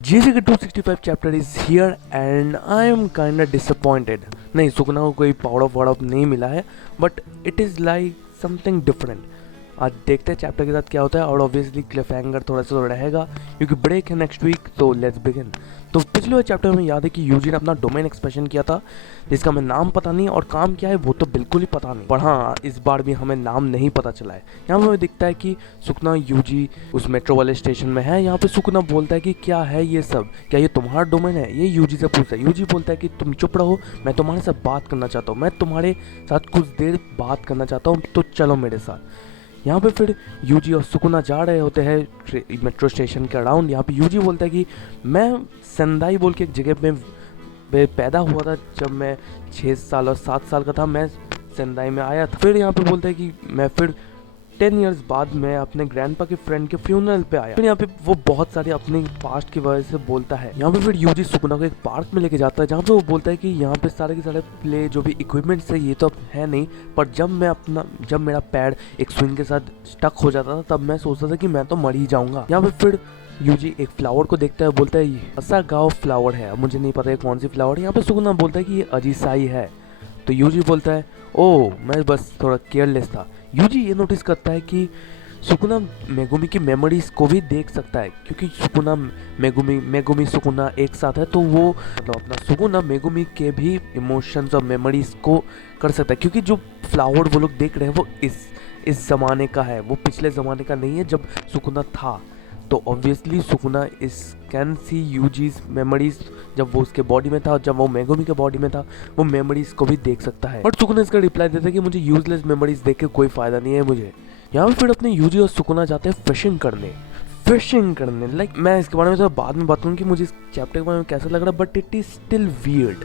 GCK 265 chapter is here and I am kinda disappointed. नहीं, सुकना को कोई पावर अप नहीं मिला है, but it is like something different. आज देखते हैं चैप्टर के साथ क्या होता है. और ऑब्वियसली क्लिफ हैंगर थोड़ा सा रहेगा क्योंकि ब्रेक है नेक्स्ट वीक. तो लेट्स बिगिन. तो पिछले वाले चैप्टर में याद है कि यूजी ने अपना डोमेन एक्सपेंशन किया था जिसका हमें नाम पता नहीं और काम क्या है वो तो बिल्कुल ही पता नहीं. पर हाँ, इस बार भी हमें नाम नहीं पता चला है. यहाँ पे हमें दिखता है कि सुकना यूजी उस मेट्रो वाले स्टेशन में है. यहाँ पे सुकना बोलता है कि क्या है ये सब, क्या ये तुम्हारा डोमेन है. ये यूजी से पूछता है. यूजी बोलता है कि तुम चुप रहो, मैं तुम्हारे साथ बात करना चाहता हूँ, मैं तुम्हारे साथ कुछ देर बात करना चाहता हूँ, तो चलो मेरे साथ. यहाँ पे फिर यूजी और सुकुना जा रहे होते हैं मेट्रो स्टेशन के अराउंड. यहाँ पे यूजी बोलता है कि मैं सेंदाई बोल के एक जगह में पैदा हुआ था जब मैं 6 साल और 7 साल का था. मैं सेंदाई में आया था. फिर यहाँ पे बोलता है कि मैं फिर 10 इयर्स बाद मैं अपने ग्रैंडपा के फ्रेंड के फ्यूनरल पे आया. फिर यहाँ पे वो बहुत सारे अपने पास्ट की वजह से बोलता है. यहाँ पे फिर यूजी सुकुना को एक पार्क में लेके जाता है जहाँ पे वो बोलता है कि यहाँ पे सारे के सारे प्ले जो भी इक्विपमेंट्स है ये तो है नहीं, पर जब मेरा पैर एक स्विंग के साथ स्टक हो जाता था तब मैं सोचता था कि मैं तो मर ही जाऊंगा. यहाँ पे फिर यूजी एक फ्लावर को देखता है, बोलता है ऐसा गाँव फ्लावर है, मुझे नहीं पता है कौन सी फ्लावर है. यहाँ पे सुकुना बोलता है कि ये अजीसाई है. तो यूजी बोलता है ओह मैं बस थोड़ा केयरलेस था. यूजी ये नोटिस करता है कि सुकुना मेगुमी की मेमोरीज को भी देख सकता है क्योंकि सुकुना मेगुमी सुकुना एक साथ है, तो वो मतलब अपना सुकुना मेगुमी के भी इमोशंस और मेमोरीज को कर सकता है क्योंकि जो फ्लावर वो लोग देख रहे हैं वो इस ज़माने का है, वो पिछले ज़माने का नहीं है जब सुकुना था. तो ऑब्वियसली सुकुना इस कैन सी यूजीज मेमोरीज जब वो उसके बॉडी में था और जब वो मेगुमी के बॉडी में था वो मेमोरीज को भी देख सकता है. और सुकुना इसका रिप्लाई देता है कि मुझे यूजलेस मेमोरीज देख के कोई फ़ायदा नहीं है मुझे. यहाँ पे फिर अपने यूजी और सुकुना जाते हैं फिशिंग करने. लाइक मैं इसके बारे में तो बाद में बात करूँ कि मुझे इस चैप्टर के बारे में कैसा लग रहा है, but it is still weird.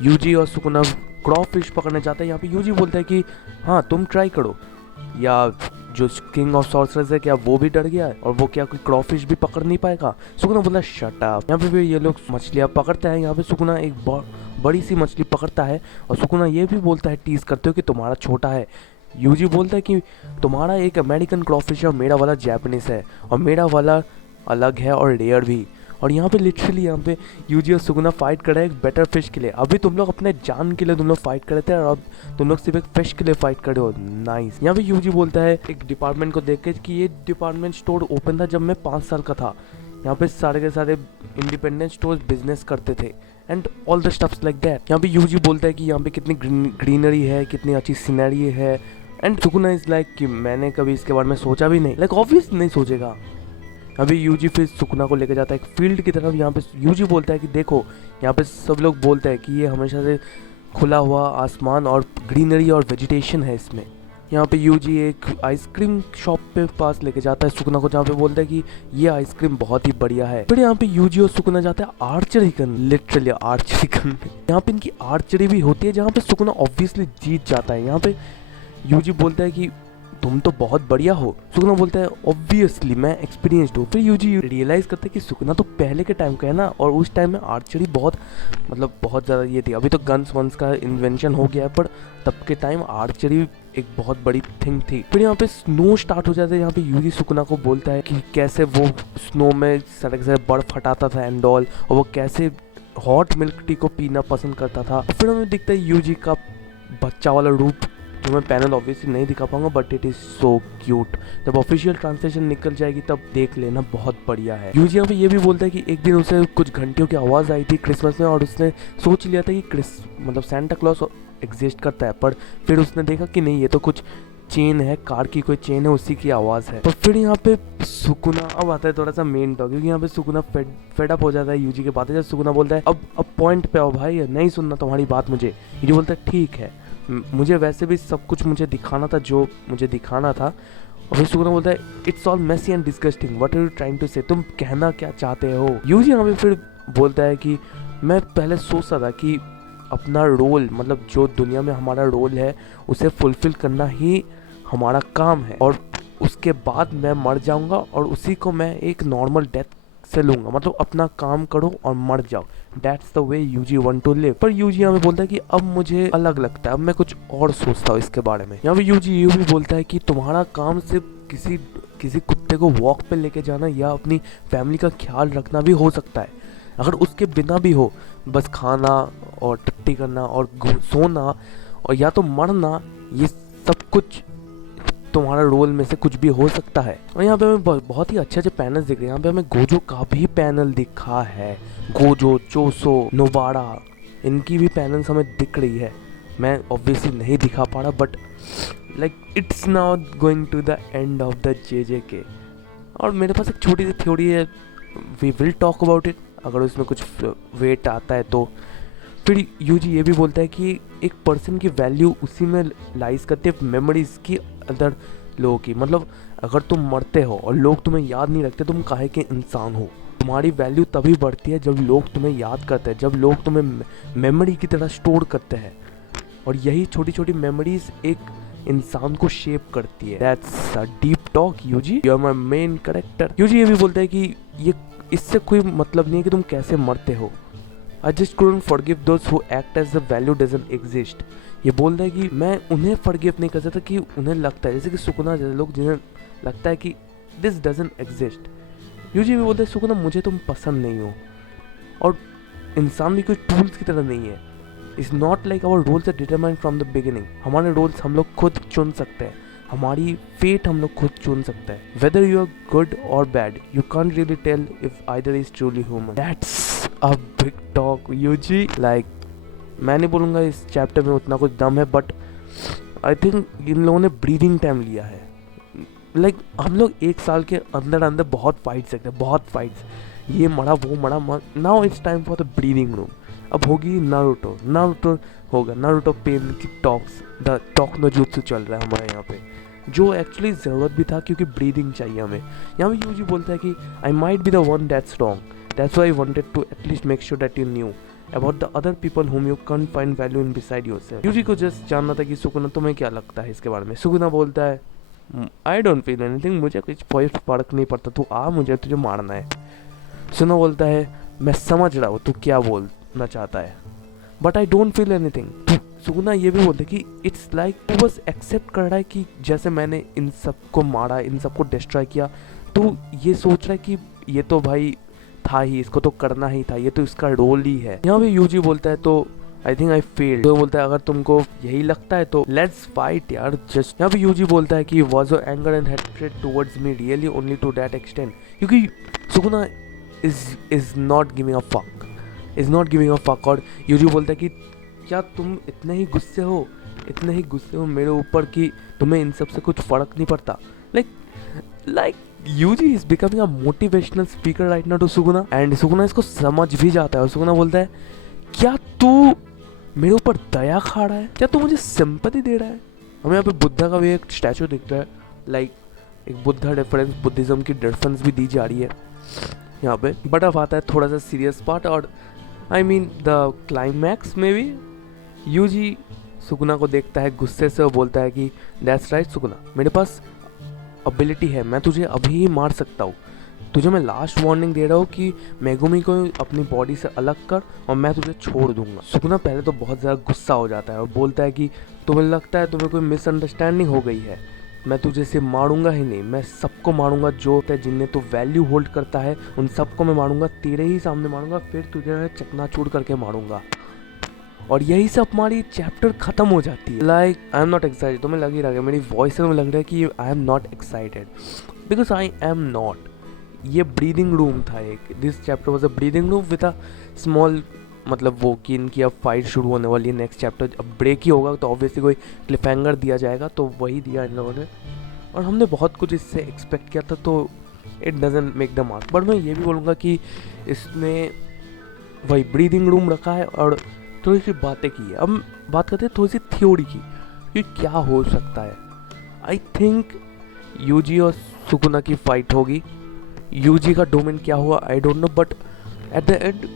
Yuji और सुकुना क्रॉ फिश पकड़ने जाते हैं. यहाँ पे यूजी बोलता है कि हाँ तुम ट्राई करो. या जो किंग ऑफ सॉर्सरर्स है क्या वो भी डर गया है और वो क्या कोई क्रॉफिश भी पकड़ नहीं पाएगा. सुकुना बोला शट अप. यहाँ पे भी ये लोग मछलियाँ पकड़ते हैं. यहाँ पे सुकुना एक बड़ी सी मछली पकड़ता है और सुकुना ये भी बोलता है टीज करते हो कि तुम्हारा छोटा है. यूजी बोलता है कि तुम्हारा एक अमेरिकन क्रॉफिश है और मेरा वाला जैपनीज है और मेरा वाला अलग है और रेयर भी. और यहाँ पे लिटरली यहाँ पे यूजी और सुकुना फाइट कर रहे हैं एक बेटर फिश के लिए. अभी तुम लोग अपने जान के लिए तुम लोग फाइट कर रहे थे और अब तुम लोग सिर्फ एक फिश के लिए फाइट कर रहे हो. नाइस. यहाँ पे यूजी बोलता है एक डिपार्टमेंट को देख के कि ये डिपार्टमेंट स्टोर ओपन था जब मैं 5 साल का था. यहाँ पे सारे के सारे इंडिपेंडेंट स्टोर बिजनेस करते थे and all the stuffs like that. यहाँ पे यूजी बोलता है कि यहाँ पे कितनी ग्रीनरी है, कितनी अच्छी सीनरी है. एंड सुकुना इज लाइक कि मैंने कभी इसके बारे में सोचा भी नहीं. लाइक ऑब्वियस नहीं सोचेगा. अभी यूजी फिर सुकुना को लेकर जाता है एक फील्ड की तरफ. यहाँ पे यूजी बोलता है कि देखो यहाँ पे सब लोग बोलते हैं कि ये हमेशा से खुला हुआ आसमान और ग्रीनरी और वेजिटेशन है इसमें. यहाँ पे यूजी एक आइसक्रीम शॉप पे पास लेके जाता है सुकुना को जहाँ पे बोलता है कि ये आइसक्रीम बहुत ही बढ़िया है. फिर यहाँ पे यूजी और सुकुना जाता है आर्चरी करने. लिटरली आर्चरी करने. यहाँ पे इनकी आर्चरी भी होती है जहाँ पे सुकुना ऑब्वियसली जीत जाता है. यहाँ पे यूजी बोलता है कि तुम तो बहुत बढ़िया हो. सुकुना बोलता है ऑब्वियसली मैं एक्सपीरियंस्ड हूँ. फिर यूजी रियलाइज करता है कि सुकुना तो पहले के टाइम का है ना और उस टाइम में आर्चरी बहुत ज़्यादा ये थी. अभी तो गन्स वंस का इन्वेंशन हो गया है पर तब के टाइम आर्चरी एक बहुत बड़ी थिंग थी. फिर यहाँ पे स्नो स्टार्ट हो जाता है. यहाँ पे यूजी सुकुना को बोलता है कि कैसे वो स्नो में सड़क से बर्फ हटाता था एंड ऑल, और वो कैसे हॉट मिल्क टी को पीना पसंद करता था. फिर हमें दिखता है यूजी का बच्चा वाला रूप जो मैं पैनल ऑब्वियसली नहीं दिखा पाऊंगा but it is so cute. जब ऑफिशियल ट्रांसलेशन निकल जाएगी तब देख लेना, बहुत बढ़िया है. यूजी यहाँ पे ये भी बोलता है कि एक दिन उसे कुछ घंटियों की आवाज़ आई थी क्रिसमस में और उसने सोच लिया था कि सेंटा क्लॉज एग्जिस्ट करता है, पर फिर उसने देखा कि नहीं ये तो कुछ चेन है, कार की कोई चेन है, उसी की आवाज़ है. तो फिर यहाँ पे सुकुना अब आता है थोड़ा सा मेन टॉक क्योंकि यहाँ पे सुकुना फेड अप हो जाता है यूजी के बातें. जब सुकुना बोलता है अब पॉइंट पे आओ भाई, नहीं सुनना तुम्हारी बात मुझे. यूजी बोलता है ठीक है, मुझे वैसे भी सब कुछ मुझे दिखाना था जो मुझे दिखाना था. और फिर सुकुना बोलता है it's all messy and disgusting, what are you trying to say, तुम कहना क्या चाहते हो. यूजी हमें फिर बोलता है कि मैं पहले सोचता था कि अपना रोल मतलब जो दुनिया में हमारा रोल है उसे फुलफिल करना ही हमारा काम है और उसके बाद मैं मर जाऊंगा और उसी को मैं एक नॉर्मल डेथ से लूँगा. मतलब अपना काम करो और मर जाओ. That's the way Yuji want to live. पर यूजी हमें बोलता है कि अब मुझे अलग लगता है, अब मैं कुछ और सोचता हूँ इसके बारे में. यहाँ पे यूजी ये भी बोलता है कि तुम्हारा काम सिर्फ किसी कुत्ते को वॉक पे लेके जाना या अपनी फैमिली का ख्याल रखना भी हो सकता है। अगर उसके बिना भी हो, बस खाना और टट्टी करना और सोना और या तो मरना, ये सब कुछ तुम्हारा रोल में से कुछ भी हो सकता है। और यहाँ पे हमें बहुत ही अच्छे अच्छे पैनल्स दिख रहे हैं। यहाँ पे हमें गोजो का भी पैनल दिखा है, गोजो, चोसो, नोबाड़ा, इनकी भी पैनल्स हमें दिख रही है। मैं ऑब्वियसली नहीं दिखा पा रहा, but like it's not going to the end of the JJK। और मेरे पास एक छोटी सी थ्योरी है, we will talk about it अगर उसमें कुछ वेट आता है तो। फिर यूजी ये भी बोलता है कि एक पर्सन की वैल्यू उसी में लाइज करती है मेमोरीज की अदर लोगों की। मतलब अगर तुम मरते हो और लोग तुम्हें याद नहीं रखते, तुम काहे के इंसान हो। तुम्हारी वैल्यू तभी बढ़ती है जब लोग तुम्हें याद करते हैं, जब लोग तुम्हें मेमोरी की तरह स्टोर करते हैं। और यही छोटी छोटी मेमोरीज एक इंसान को शेप करती है। That's a deep talk Yuji, you are my main character. Yuji ये भी बोलता है कि ये इससे कोई मतलब नहीं है कि तुम कैसे मरते हो। I just couldn't forgive those who act as the value doesn't exist। ये बोल रहा है कि मैं उन्हें फॉरगिव नहीं कर सकता कि उन्हें लगता है, जैसे कि सुकुना जैसे लोग जिन्हें लगता है कि दिस डजंट एग्जिस्ट। यूजी भी बोलते हैं सुकुना मुझे तुम पसंद नहीं हो। और इंसान भी कोई टूल्स की तरह नहीं है। It's not like our roles are determined from the beginning. हमारे रोल्स हम लोग खुद चुन सकते हैं, हमारी फेट हम लोग खुद चुन सकते हैं। वेदर यू आर गुड और bad, you can't really tell if either is truly human. That's a big talk Yuji. Like मैं नहीं बोलूँगा इस चैप्टर में उतना कुछ दम है, बट आई थिंक इन लोगों ने ब्रीदिंग टाइम लिया है। लाइक हम लोग एक साल के अंदर अंदर बहुत फाइट्स सकते हैं, बहुत फाइट्स, ये मरा वो मरा। Now it's time for the breathing room. अब होगी नारुतो होगा, नारुतो पेन की talks, the talk no jutsu चल रहा है हमारे यहाँ पे, जो एक्चुअली ज़रूरत भी था क्योंकि ब्रीदिंग चाहिए हमें। यहाँ पे यूजी बोलता है कि I might be the one that's wrong, that's why I wanted to at least make sure that you knew about the other people whom you can't find value in beside yourself। Yuji को just जानना था कि Sukuna तुम्हें क्या लगता है इसके बारे में। सुकुना बोलता है आई डोंट फील एनीथिंग, मुझे कुछ फर्क नहीं पड़ता, तू आ, मुझे तुझे मारना है। सुनो बोलता है मैं समझ रहा हूँ तू क्या बोलना चाहता है, but I don't feel anything. Sukuna ये भी बोलते कि इट्स लाइक तू बस एक्सेप्ट कर रहा है कि जैसे मैंने इन सबको मारा, इन सबको डिस्ट्रॉय किया, तो ये सोच रहा है कि ये तो भाई था ही, इसको तो करना ही था, ये तो इसका रोल ही है। यहाँ पे यूजी बोलता है तो आई थिंक आई फेल्ड। तो बोलता है अगर तुमको यही लगता है तो लेट्स फाइट यार, जस्ट। यहाँ पे यूजी बोलता है कि was your anger and hatred towards me really only to that extent, क्योंकि Sukuna is not giving a fuck. और यूजी बोलता है कि क्या तुम इतने ही गुस्से हो मेरे ऊपर कि तुम्हें इन सब से कुछ फर्क नहीं पड़ता। Like Yuji is becoming a motivational speaker right now to Sukuna, and Sukuna इसको समझ भी जाता है। और सुकुना बोलता है क्या तू मेरे ऊपर दया खा रहा है, क्या तू मुझे सिंपैथी दे रहा है। हमें यहाँ पे बुद्धा का भी एक स्टैचू दिखता है, लाइक एक बुद्धा रेफरेंस, बुद्धिज्म की रेफरेंस भी दी जा रही है यहाँ पे। बट अब आता है थोड़ा सा सीरियस पार्ट, और आई मीन द क्लाइमैक्स में भी यूजी सुकुना को देखता है गुस्से से और बोलता है कि दैट्स राइट सुकुना, मेरे पास एबिलिटी है, मैं तुझे अभी ही मार सकता हूँ। तुझे मैं लास्ट वार्निंग दे रहा हूँ कि मेगुमी को अपनी बॉडी से अलग कर और मैं तुझे छोड़ दूंगा। सुकुना पहले तो बहुत ज़्यादा गुस्सा हो जाता है और बोलता है कि तुम्हें लगता है तुम्हें कोई मिसअंडरस्टैंडिंग हो गई है, मैं तुझे सिर्फ मारूंगा ही नहीं, मैं सबको मारूंगा जो जिन्हें तो वैल्यू होल्ड करता है, उन सबको मैं मारूंगा, तेरे ही सामने मारूंगा, फिर तुझे मैं चकनाचूर करके मारूंगा। और यही से हमारी चैप्टर खत्म हो जाती है। Like I am not excited, तुम्हें लग ही रहा है, मेरी वॉइस से तुम्हें लग रहा है कि I am not excited, because I am not. ये ब्रीदिंग रूम था एक, this chapter was a breathing room with a small, मतलब वो कि इनकी अब फाइट शुरू होने वाली है नेक्स्ट चैप्टर, अब ब्रेक ही होगा तो ऑब्वियसली कोई क्लिफहैंगर दिया जाएगा, तो वही दिया इन लोगों ने। और हमने बहुत कुछ इससे एक्सपेक्ट किया था, तो it doesn't make the mark. But मैं ये भी बोलूँगा कि इसमें वही ब्रीदिंग रूम रखा है और थोड़ी सी बातें की है। अब बात करते हैं थोड़ी सी थ्योरी की कि क्या हो सकता है। आई थिंक यूजी और सुकुना की फाइट होगी। यूजी का डोमेन क्या हुआ I don't know, but at the end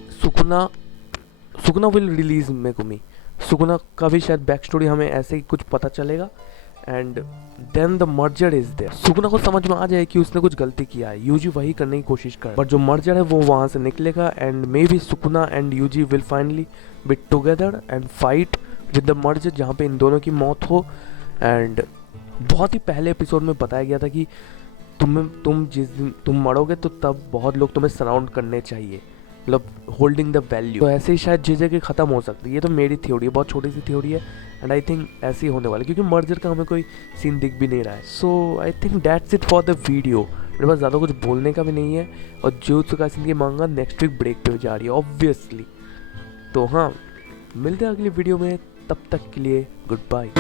Sukuna will release Megumi. Sukuna का भी शायद बैक स्टोरी हमें ऐसे ही कुछ पता चलेगा, and then the merger is there. Sukuna को समझ में आ जाए कि उसने कुछ गलती किया है, यूजी वही करने की कोशिश कर, बट जो मर्जर है वो वहाँ से निकलेगा, and maybe Sukuna and Yuji will finally be together and fight with the merger, जहाँ पे इन दोनों की मौत हो। एंड बहुत ही पहले एपिसोड में बताया गया था कि तुम जिस दिन तुम मरोगे तो तब बहुत लोग तुम्हें सराउंड करने चाहिए, मतलब होल्डिंग द वैल्यू। तो ऐसे ही शायद चीज़ें ख़त्म हो सकती है। ये तो मेरी थ्योरी है, बहुत छोटी सी थ्योरी है, एंड आई थिंक ऐसे ही होने वाला है क्योंकि मर्जर का हमें कोई सीन दिख भी नहीं रहा है। So I think that's it for the video. मेरे पास ज़्यादा कुछ बोलने का भी नहीं है, और जुत्सु काइसेन की मांगा नेक्स्ट वीक ब्रेक पे जा रही है ऑब्वियसली। तो हाँ, मिलते हैं अगली वीडियो में, तब तक के लिए गुड बाय।